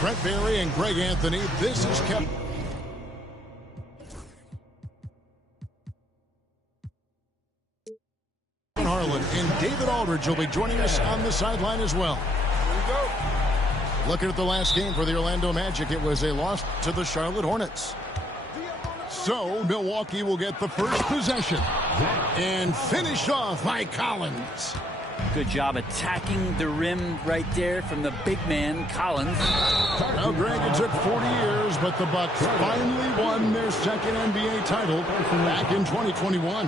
Brent Barry and Greg Anthony. This is Kevin Harlan, and David Aldridge will be joining us on the sideline as well. Here we go. Looking at the last game for the Orlando Magic, it was a loss to the Charlotte Hornets. So Milwaukee will get the first possession and finish off by Collins. Good job attacking the rim right there from the big man, Collins. Now, Greg, it took 40 years, but the Bucks finally won their second NBA title back in 2021.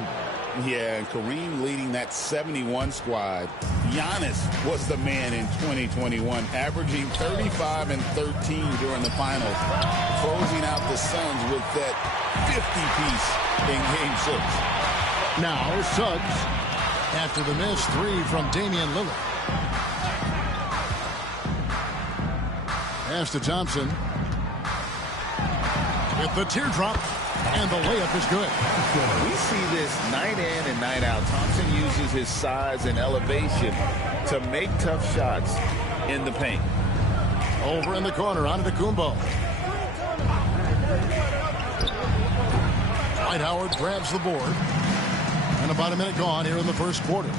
Yeah, and Kareem leading that 71 squad. Giannis was the man in 2021, averaging 35 and 13 during the finals, closing out the Suns with that 50-piece in Game 6. Now, Suggs. After the miss, 3 from Damian Lillard. Pass to Thompson. With the teardrop, and the layup is good. We see this night in and night out. Thompson uses his size and elevation to make tough shots in the paint. Over in the corner, onto Kumbo. Dwight Howard grabs the board. And about a minute gone here in the first quarter.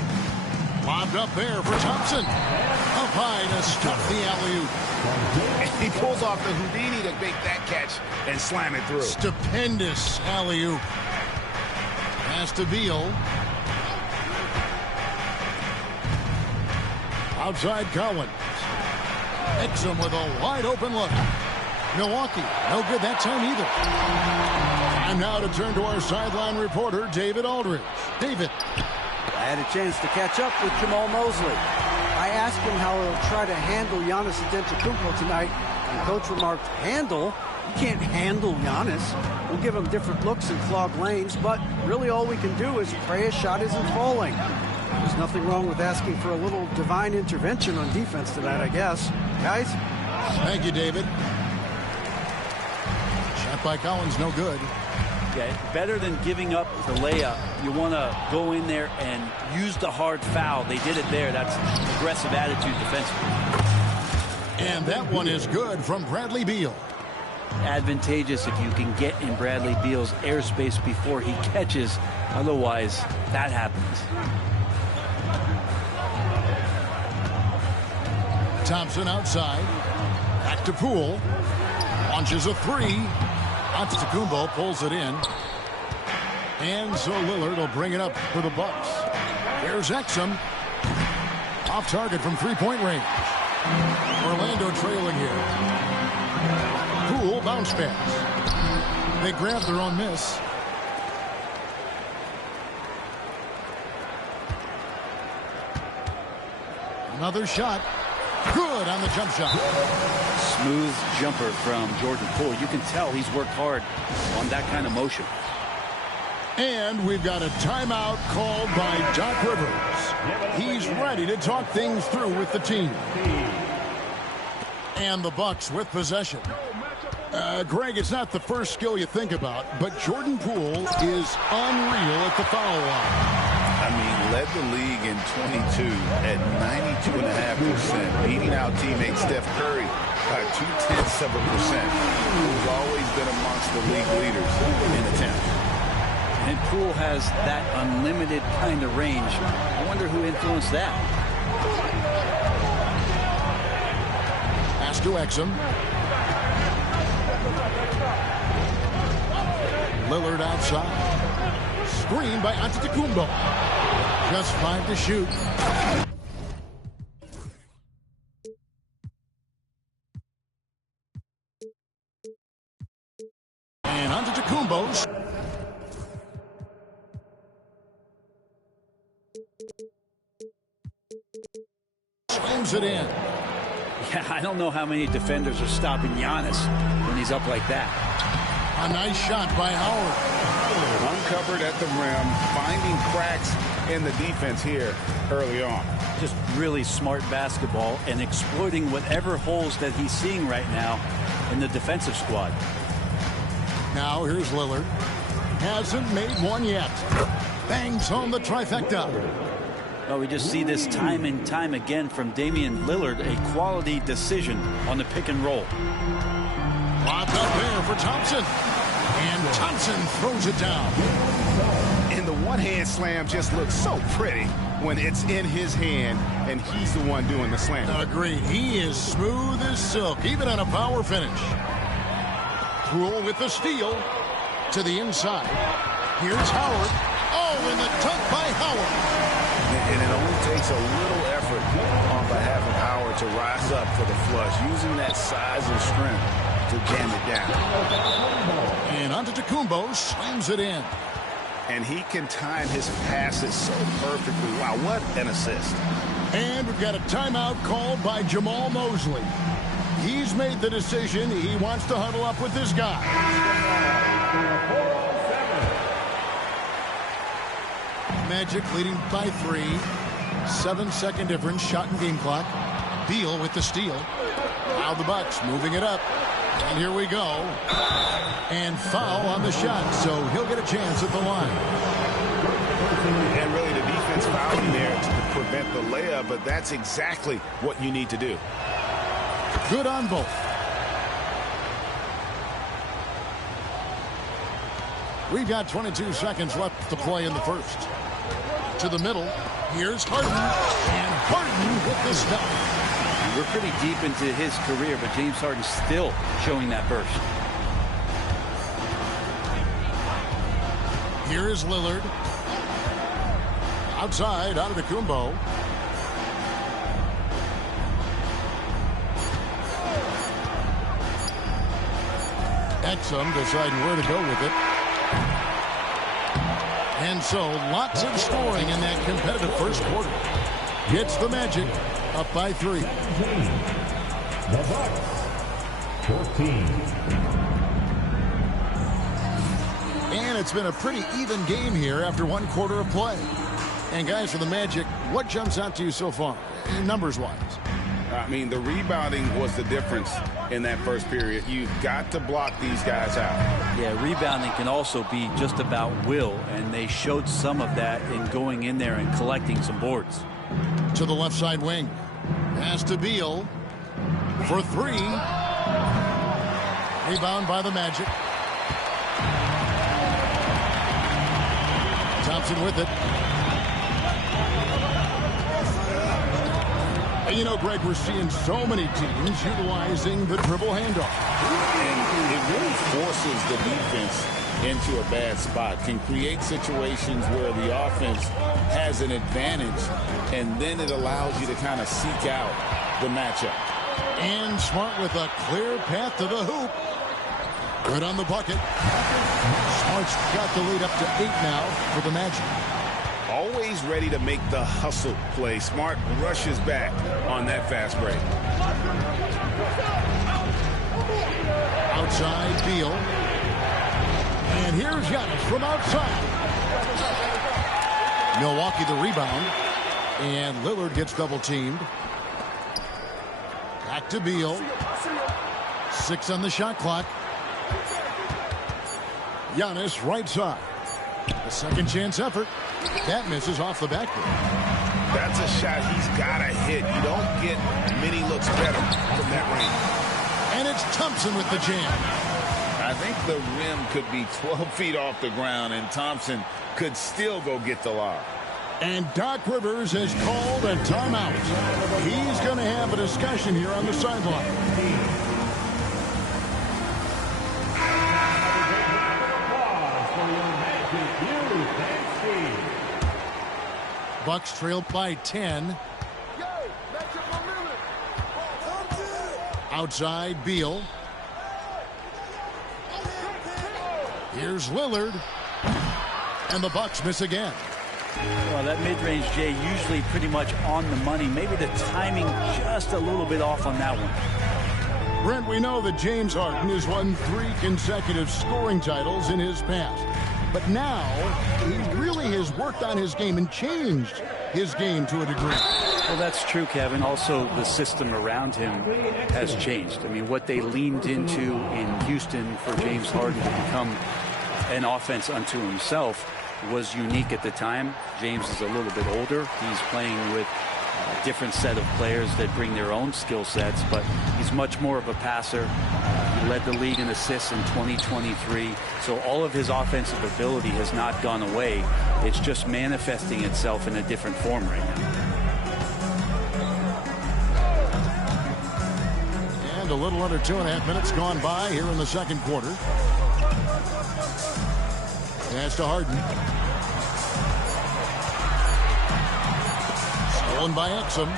Lobbed up there for Thompson. Up high to stuff the alley-oop. He pulls off the Houdini to make that catch and slam it through. Stupendous alley-oop. Pass to Beal. Outside Collins. Exum with a wide-open look. Milwaukee, no good that time either. Time now to turn to our sideline reporter, David Aldridge. David. I had a chance to catch up with Jamal Mosley. I asked him how he'll try to handle Giannis Antetokounmpo tonight, and Coach remarked, handle? You can't handle Giannis. We'll give him different looks and clog lanes, but really all we can do is pray his shot isn't falling. There's nothing wrong with asking for a little divine intervention on defense tonight, I guess. Guys? Thank you, David. Shot by Collins, no good. Yeah, better than giving up the layup. You want to go in there and use the hard foul. They did it there. That's aggressive attitude defensively. And that one is good from Bradley Beal. Advantageous if you can get in Bradley Beal's airspace before he catches. Otherwise, that happens. Thompson outside. Back to Poole. Launches a 3. Antetokounmpo pulls it in. And so Lillard will bring it up for the Bucks. Here's Exum. Off target from three-point range. Orlando trailing here. Poole bounce pass. They grab their own miss. Another shot. Good on the jump shot. Smooth jumper from Jordan Poole. You can tell he's worked hard on that kind of motion. And we've got a timeout called by Doc Rivers. He's ready to talk things through with the team. And the Bucks with possession. Greg, it's not the first skill you think about, but Jordan Poole is unreal at the foul line. I mean, led the league in 22 at 92.5%, beating out teammate Steph Curry by 0.2%. Who's always been amongst the league leaders in attempts. And Poole has that unlimited kind of range. I wonder who influenced that. Pass to Exum. Lillard outside. Screen by Antetokounmpo. Just 5 to shoot. And Antetokounmpo slams it in. Yeah, I don't know how many defenders are stopping Giannis when he's up like that. A nice shot by Howard. Uncovered at the rim, finding cracks in the defense here early on. Just really smart basketball and exploiting whatever holes that he's seeing right now in the defensive squad. Now here's Lillard. Hasn't made one yet. Bangs home the trifecta. Well, we just see this time and time again from Damian Lillard, a quality decision on the pick and roll. Lobbed up there for Thompson. And Thompson throws it down. And the one-hand slam just looks so pretty when it's in his hand and he's the one doing the slam. Agreed. He is smooth as silk, even on a power finish. Poole with the steal to the inside. Here's Howard. Oh, and the dunk by Howard. And it only takes a little effort on behalf of Howard to rise up for the flush, using that size and strength to jam it down. And Antetokounmpo slams it in. And he can time his passes so perfectly. Wow, what an assist. And we've got a timeout called by Jamal Mosley. He's made the decision. He wants to huddle up with this guy. Magic leading by 3. 7-second difference. Shot and game clock. Beal with the steal. Now the Bucks moving it up. And here we go. And foul on the shot. So he'll get a chance at the line. And really the defense fouling there to prevent the layup. But that's exactly what you need to do. Good on both. We've got 22 seconds left to play in the first. To the middle. Here's Harden. And Harden with the stop. We're pretty deep into his career, but James Harden's still showing that burst. Here is Lillard. Outside, Antetokounmpo. Exum deciding where to go with it. And so, lots of scoring in that competitive first quarter. Hits the Magic, up by 3. The Bucks, 14. And it's been a pretty even game here after one quarter of play. And guys, for the Magic, what jumps out to you so far, numbers-wise? I mean, the rebounding was the difference in that first period. You've got to block these guys out. Yeah, rebounding can also be just about will, and they showed some of that in going in there and collecting some boards. To the left side wing. Pass to Beal for 3. Rebound by the Magic. Thompson with it. And you know, Greg, we're seeing so many teams utilizing the dribble handoff. And it really forces the defense into a bad spot. Can create situations where the offense has an advantage, and then it allows you to kind of seek out the matchup. And Smart with a clear path to the hoop. Good on the bucket. Smart's got the lead up to 8 now for the Magic. Always ready to make the hustle play. Smart rushes back on that fast break. Outside Beal. And here's Giannis from outside. Milwaukee the rebound. And Lillard gets double teamed. Back to Beal. 6 on the shot clock. Giannis right side. A second chance effort. That misses off the backboard. That's a shot he's got to hit. You don't get many looks better from that range. And it's Thompson with the jam. I think the rim could be 12 feet off the ground, and Thompson could still go get the lob. And Doc Rivers has called a timeout. He's going to have a discussion here on the sideline. Bucks trailed by 10. Outside, Beal. Here's Lillard. And the Bucks miss again. Well, that mid-range, Jay, usually pretty much on the money. Maybe the timing just a little bit off on that one. Brent, we know that James Harden has won 3 consecutive scoring titles in his past. But now, he really has worked on his game and changed his game to a degree. Well, that's true, Kevin. Also, the system around him has changed. I mean, what they leaned into in Houston for James Harden to become an offense unto himself was unique at the time. James is a little bit older. He's playing with a different set of players that bring their own skill sets, but he's much more of a passer. He led the league in assists in 2023. So all of his offensive ability has not gone away. It's just manifesting itself in a different form right now. And a little under 2.5 minutes gone by here in the second quarter. Pass to Harden. Stolen by Exum.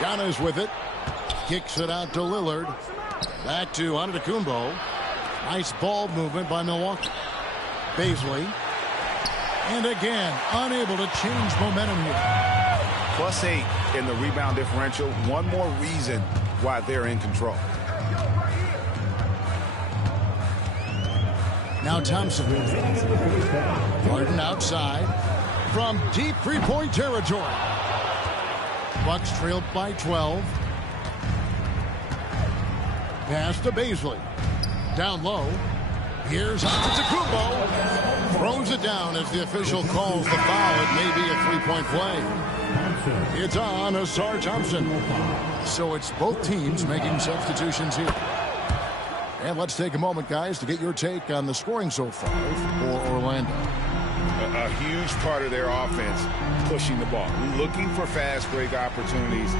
Giannis with it. Kicks it out to Lillard. Back to Antetokounmpo. Nice ball movement by Milwaukee. Bazley. And again, unable to change momentum here. +8 in the rebound differential. One more reason why they're in control. Now Thompson. Harden outside from deep three-point territory. Bucks trailed by 12. Pass to Bazley. Down low. Here's Antetokounmpo. Throws it down as the official calls the foul. It may be a three-point play. It's on Ausar Thompson. So it's both teams making substitutions here. And let's take a moment, guys, to get your take on the scoring so far for Orlando. A huge part of their offense, pushing the ball, looking for fast break opportunities,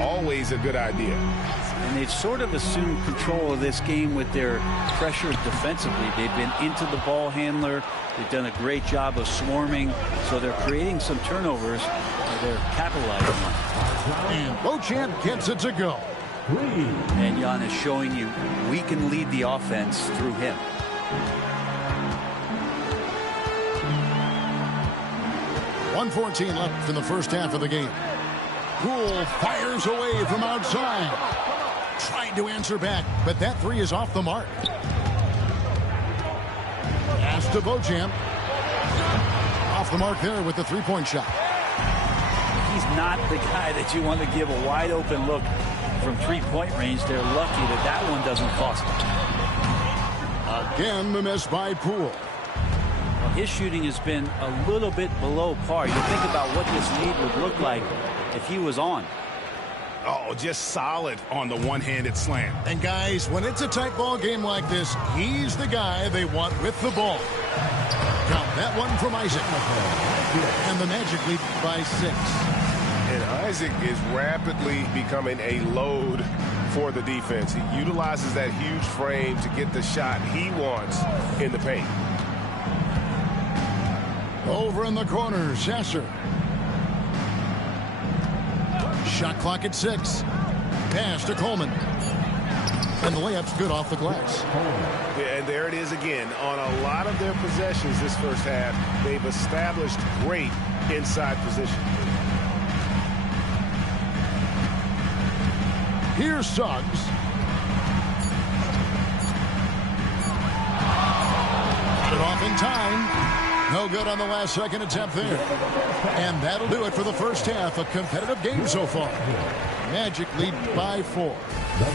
always a good idea. And they've sort of assumed control of this game with their pressure defensively. They've been into the ball handler. They've done a great job of swarming, so they're creating some turnovers. They're capitalizing on it. And Beauchamp gets it to go. And Giannis showing you we can lead the offense through him. .114 left in the first half of the game. Poole fires away from outside. Trying to answer back, but that three is off the mark. Pass to Beauchamp. Off the mark there with the three-point shot. He's not the guy that you want to give a wide-open look from three-point range. They're lucky that that one doesn't cost them. Again, the miss by Poole. Well, his shooting has been a little bit below par. You think about what this lead would look like if he was on. Oh, just solid on the one-handed slam. And guys, when it's a tight ball game like this, he's the guy they want with the ball. Count that one from Isaac. And the Magic lead by 6. And Isaac is rapidly becoming a load for the defense. He utilizes that huge frame to get the shot he wants in the paint. Over in the corner, Sasser. Shot clock at 6. Pass to Coleman. And the layup's good off the glass. Yeah, and there it is again. On a lot of their possessions this first half, they've established great inside position. Here's Suggs. Got it off in time. No good on the last second attempt there. And that'll do it for the first half. A competitive game so far. Magic lead by 4.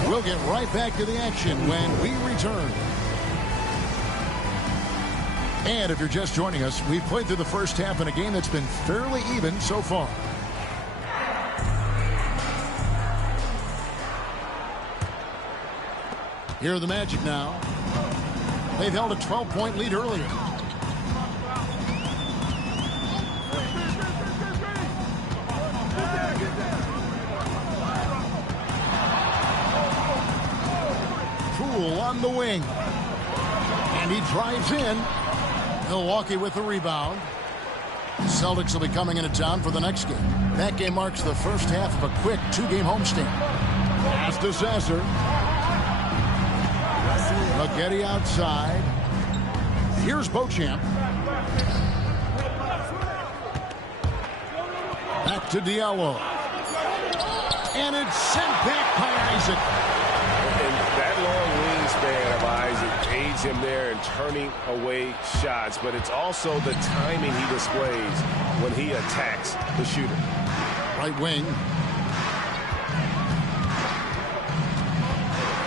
We'll get right back to the action when we return. And if you're just joining us, we've played through the first half in a game that's been fairly even so far. Here are the Magic now. They've held a 12-point lead earlier. Poole on the wing. And he drives in. Milwaukee with the rebound. Celtics will be coming into town for the next game. That game marks the first half of a quick two-game homestand. Pass to Sasser. Getty outside. Here's Beauchamp. Back to Diallo. And it's sent back by Isaac. And that long wingspan of Isaac aids him there in turning away shots, but it's also the timing he displays when he attacks the shooter. Right wing.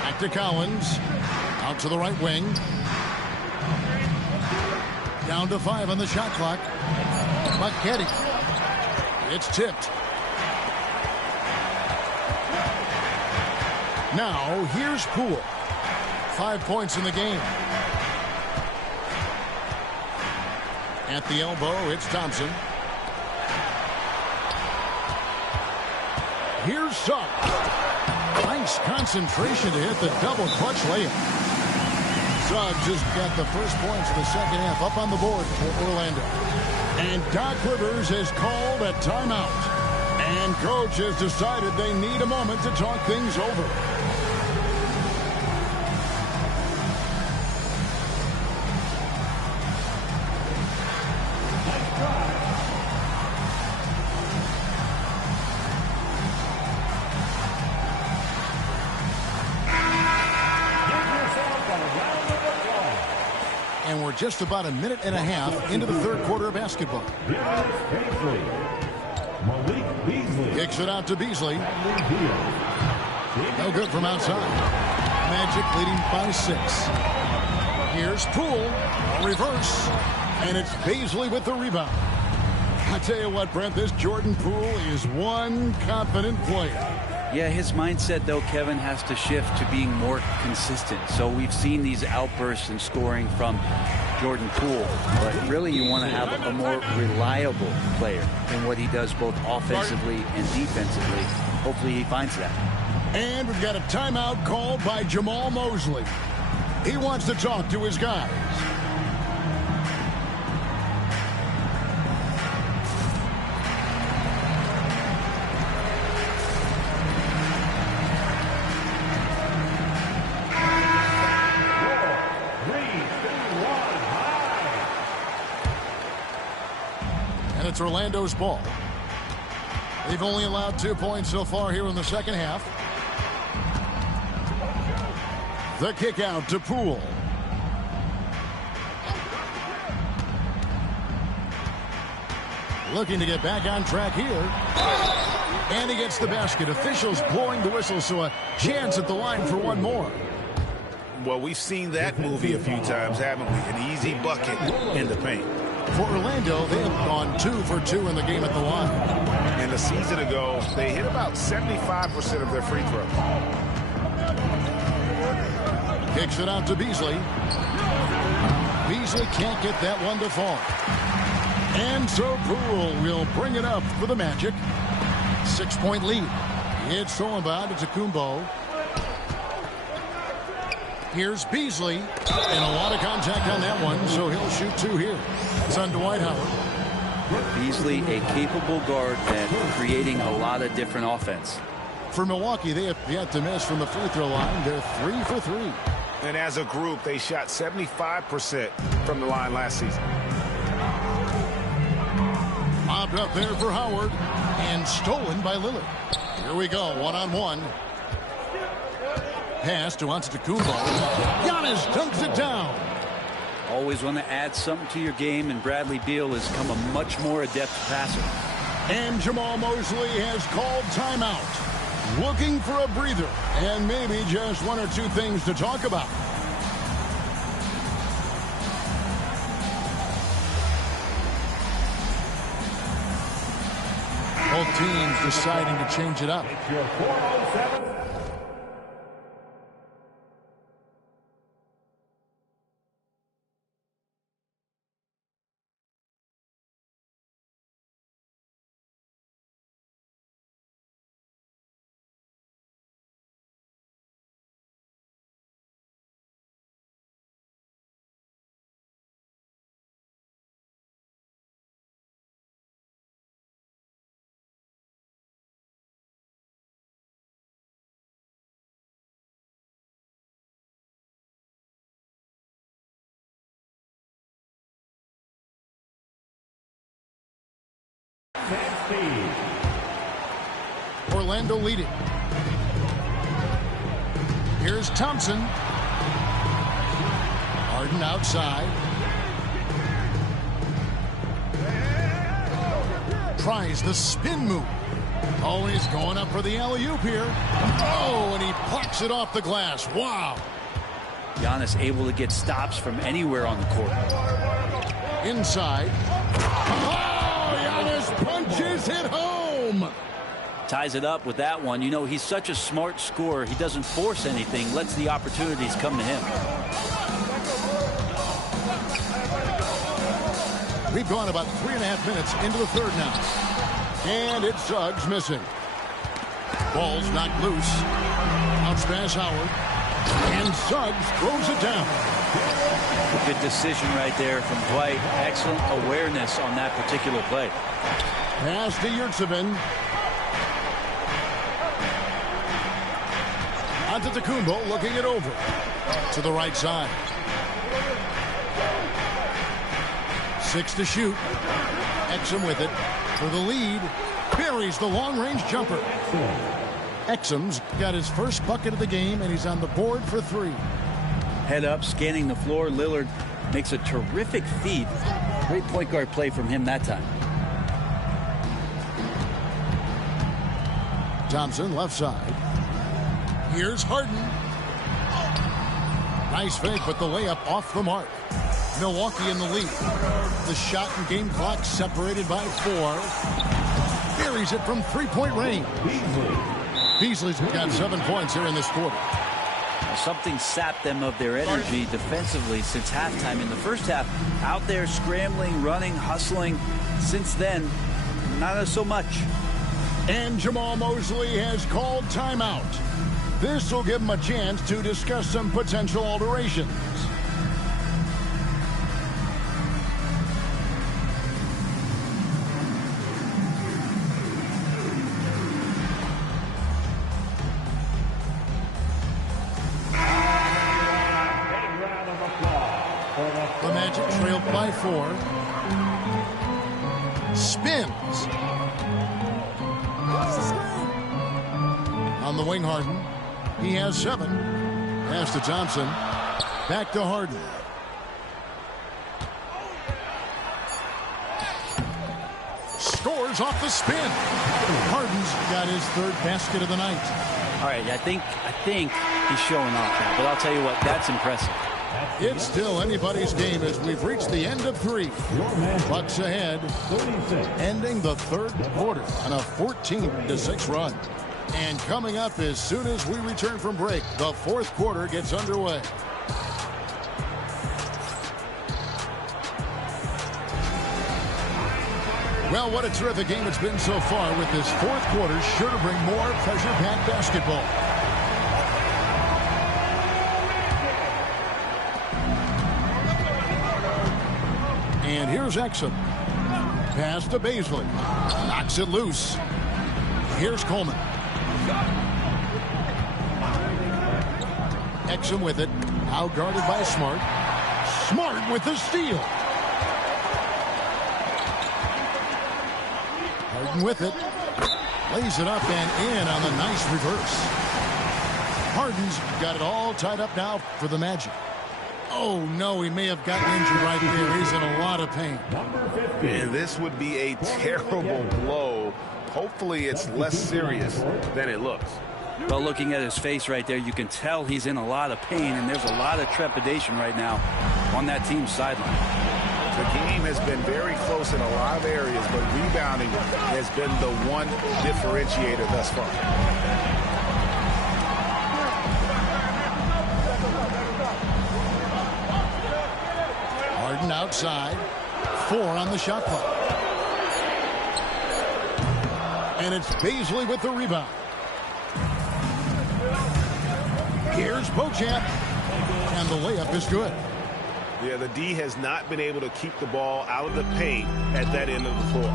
Back to Collins. Out to the right wing. Down to 5 on the shot clock. Getty. It's tipped. Now, here's Poole. 5 points in the game. At the elbow, it's Thompson. Here's Suggs. Nice concentration to hit the double clutch layup. Suggs just got the first points of the second half up on the board for Orlando. And Doc Rivers has called a timeout. And coach has decided they need a moment to talk things over. And we're just about a minute and a half into the third quarter of basketball. Kicks it out to Beasley. No good from outside. Magic leading by 6. Here's Poole. Reverse. And it's Beasley with the rebound. I tell you what, Brent, this Jordan Poole is one confident player. Yeah, his mindset, though, Kevin, has to shift to being more consistent. So we've seen these outbursts in scoring from Jordan Poole, but really you want to have a more reliable player in what he does both offensively and defensively. Hopefully he finds that. And we've got a timeout called by Jamal Mosley. He wants to talk to his guys. It's Orlando's ball. They've only allowed 2 points so far here in the second half. The kick out to Poole. Looking to get back on track here. And he gets the basket. Officials blowing the whistle, so a chance at the line for one more. Well, we've seen that movie a few times, haven't we? An easy bucket in the paint. For Orlando, they have gone 2 for 2 in the game at the line. And a season ago, they hit about 75% of their free throws. Kicks it out to Beasley. Beasley can't get that one to fall. And so Poole will bring it up for the Magic. 6-point lead. It's thrown by Antetokounmpo. Here's Beasley, and a lot of contact on that one, so he'll shoot 2 here. It's on Dwight Howard. Beasley, a capable guard at creating a lot of different offense. For Milwaukee, they have yet to miss from the free throw line. They're 3 for 3. And as a group, they shot 75% from the line last season. Mobbed up there for Howard, and stolen by Lillard. Here we go, one-on-one. Pass to Antetokounmpo. Giannis dunks it down. Always want to add something to your game, and Bradley Beal has become a much more adept passer. And Jamal Mosley has called timeout. Looking for a breather, and maybe just 1 or 2 things to talk about. Both teams deciding to change it up. Orlando leading. Here's Thompson. Harden outside. Tries the spin move. Oh, he's going up for the alley-oop here. Oh, and he plucks it off the glass. Wow. Giannis able to get stops from anywhere on the court. Inside. Oh, Giannis punches it home. Ties it up with that one. You know, he's such a smart scorer. He doesn't force anything, lets the opportunities come to him. We've gone about 3.5 minutes into the third now. And it's Suggs missing. Ball's knocked loose. Bounce pass Howard. And Suggs throws it down. Good decision right there from Dwight. Excellent awareness on that particular play. Pass to Yurtseven. Antetokounmpo looking it over. To the right side. 6 to shoot. Exum with it for the lead. Buries the long-range jumper. Exum's got his first bucket of the game, and he's on the board for 3. Head up, scanning the floor. Lillard makes a terrific feed. Great point guard play from him that time. Thompson left side. Here's Harden. Nice fake, but the layup off the mark. Milwaukee in the lead. The shot and game clock separated by 4. Buries it from 3-point range. Beasley's got 7 points here in this quarter. Something sapped them of their energy defensively since halftime. In the first half, out there scrambling, running, hustling. Since then, not so much. And Jamal Mosley has called timeout. This will give him a chance to discuss some potential alterations. The Magic trailed by 4. Spins. On the wing, Harden. He has 7. Pass to Thompson. Back to Harden. Scores off the spin. Harden's got his 3rd basket of the night. All right, I think he's showing off now, but I'll tell you what, that's impressive. It's still anybody's game as we've reached the end of 3. Bucks ahead, ending the 3rd quarter on a 14-6 run. And coming up as soon as we return from break, the 4th quarter gets underway. Well, what a terrific game it's been so far, with this 4th quarter sure to bring more pleasure-packed basketball. And here's Exum. Pass to Beasley. Knocks it loose. Here's Coleman. Exum with it. Now guarded by Smart. Smart with the steal. Harden with it. Lays it up and in on the nice reverse. Harden's got it all tied up now for the Magic. Oh, no, he may have gotten injured right there. He's in a lot of pain. And this would be a terrible blow. Hopefully it's less serious than it looks. Well, looking at his face right there, you can tell he's in a lot of pain, and there's a lot of trepidation right now on that team's sideline. The game has been very close in a lot of areas, but rebounding has been the one differentiator thus far. Harden outside. 4 on the shot clock. And it's Beasley with the rebound. Here's Beauchamp. And the layup is good. Yeah, the D has not been able to keep the ball out of the paint at that end of the floor.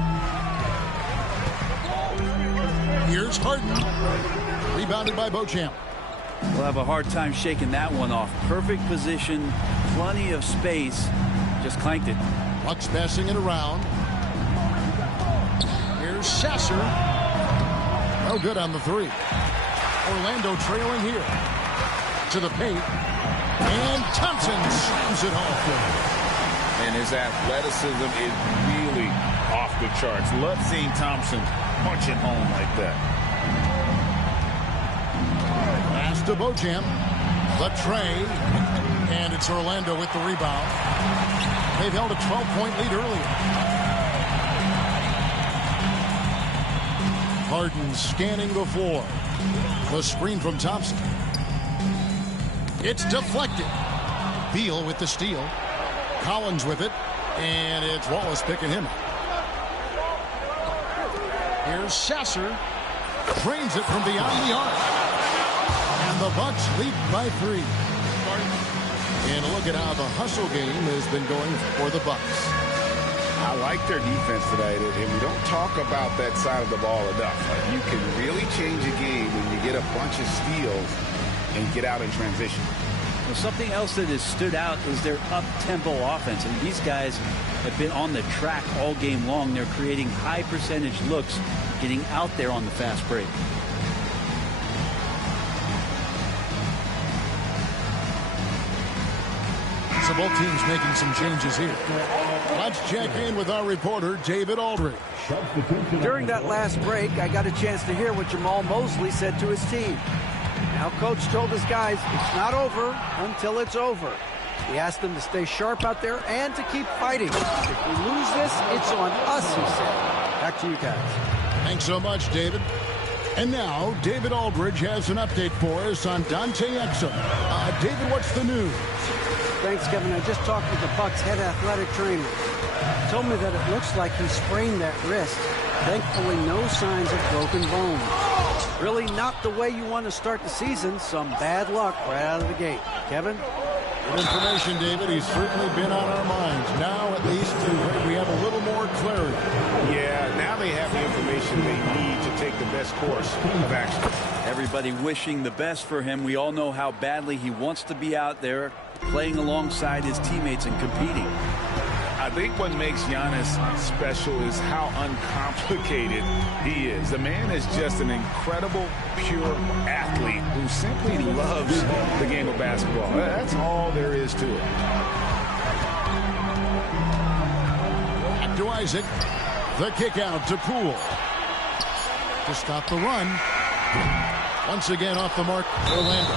Here's Harden. Rebounded by Beauchamp. We'll have a hard time shaking that one off. Perfect position, plenty of space. Just clanked it. Bucks passing it around. Here's Here's Sasser. No good on the three. Orlando trailing here. To the paint. And Thompson slams it home. And his athleticism is really off the charts. Love seeing Thompson punch it home like that. Pass to Beauchamp. The tray. And it's Orlando with the rebound. They've held a 12-point lead earlier. Harden scanning the floor. The screen from Thompson. It's deflected. Beal with the steal. Collins with it. And it's Wallace picking him up. Here's Sasser. Drains it from beyond the arc. And the Bucks lead by 3. And look at how the hustle game has been going for the Bucks. I like their defense tonight, and we don't talk about that side of the ball enough. You can really change a game when you get a bunch of steals and get out in transition. Well, something else that has stood out is their up-tempo offense. And these guys have been on the track all game long. They're creating high-percentage looks, getting out there on the fast break. So both teams making some changes here. Let's check in with our reporter, David Aldridge. During that last break, I got a chance to hear what Jamal Mosley said to his team. Now, Coach told his guys it's not over until it's over. He asked them to stay sharp out there and to keep fighting. If we lose this, it's on us, he said. Back to you guys. Thanks so much, David. And now, David Aldridge has an update for us on Dante Exum. David, what's the news? Thanks, Kevin. I just talked with the Bucks head athletic trainer. He told me that it looks like he sprained that wrist. Thankfully, no signs of broken bones. Really not the way you want to start the season. Some bad luck right out of the gate. Kevin? Good information, David. He's certainly been on our minds. Now, at least, we have a little more clarity. Yeah, now they have the information they need to take the best course of action. Everybody wishing the best for him. We all know how badly he wants to be out there playing alongside his teammates and competing. I think what makes Giannis special is how uncomplicated he is. The man is just an incredible, pure athlete who simply loves the game of basketball. That's all there is to it. Back to Isaac. The kick out to Poole. To stop the run. Once again off the mark, Orlando.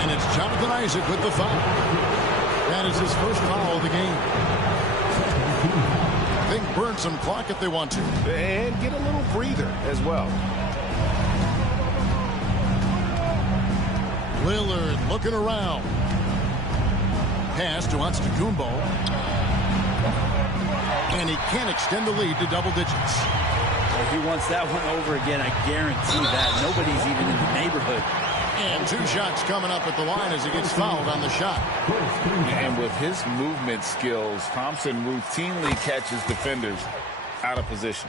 And it's Jonathan Isaac with the foul. That is his first foul of the game. They can burn some clock if they want to. And get a little breather as well. Lillard looking around. Pass to Antetokounmpo. And he can't extend the lead to double digits. If he wants that one over again, I guarantee that. Nobody's even in the neighborhood. And 2 shots coming up at the line as he gets fouled on the shot. And with his movement skills, Thompson routinely catches defenders out of position.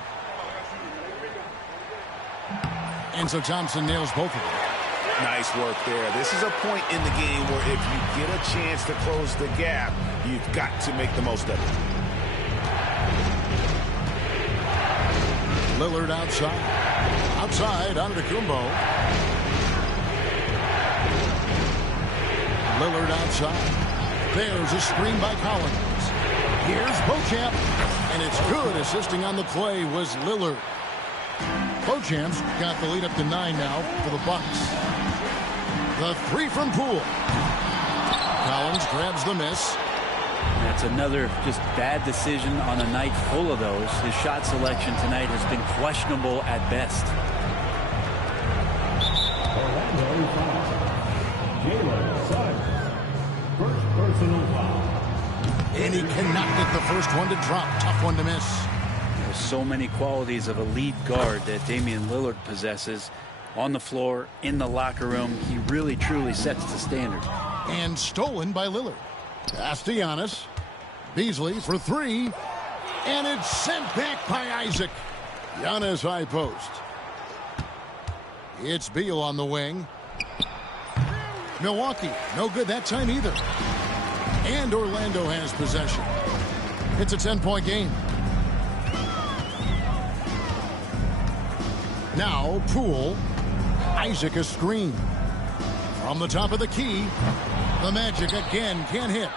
And so Thompson nails both of them. Nice work there. This is a point in the game where if you get a chance to close the gap, you've got to make the most of it. Lillard outside. Outside, Antetokounmpo. Lillard outside. There's a screen by Collins. Here's Beauchamp. And it's good. Assisting on the play was Lillard. Beauchamp's got the lead up to 9 now for the Bucks. The 3 from Poole. Collins grabs the miss. That's another just bad decision on a night full of those. His shot selection tonight has been questionable at best. Orlando foul. Jalen Suggs. First personal foul. And he cannot get the first one to drop. Tough one to miss. There's so many qualities of elite guard that Damian Lillard possesses. On the floor, in the locker room, he really truly sets the standard. And stolen by Lillard. Pass to Giannis. Beasley for 3. And it's sent back by Isaac. Giannis high post. It's Beal on the wing. Milwaukee, no good that time either. And Orlando has possession. It's a 10-point game. Now Poole. Isaac a screen. From the top of the key. The Magic again can't hit.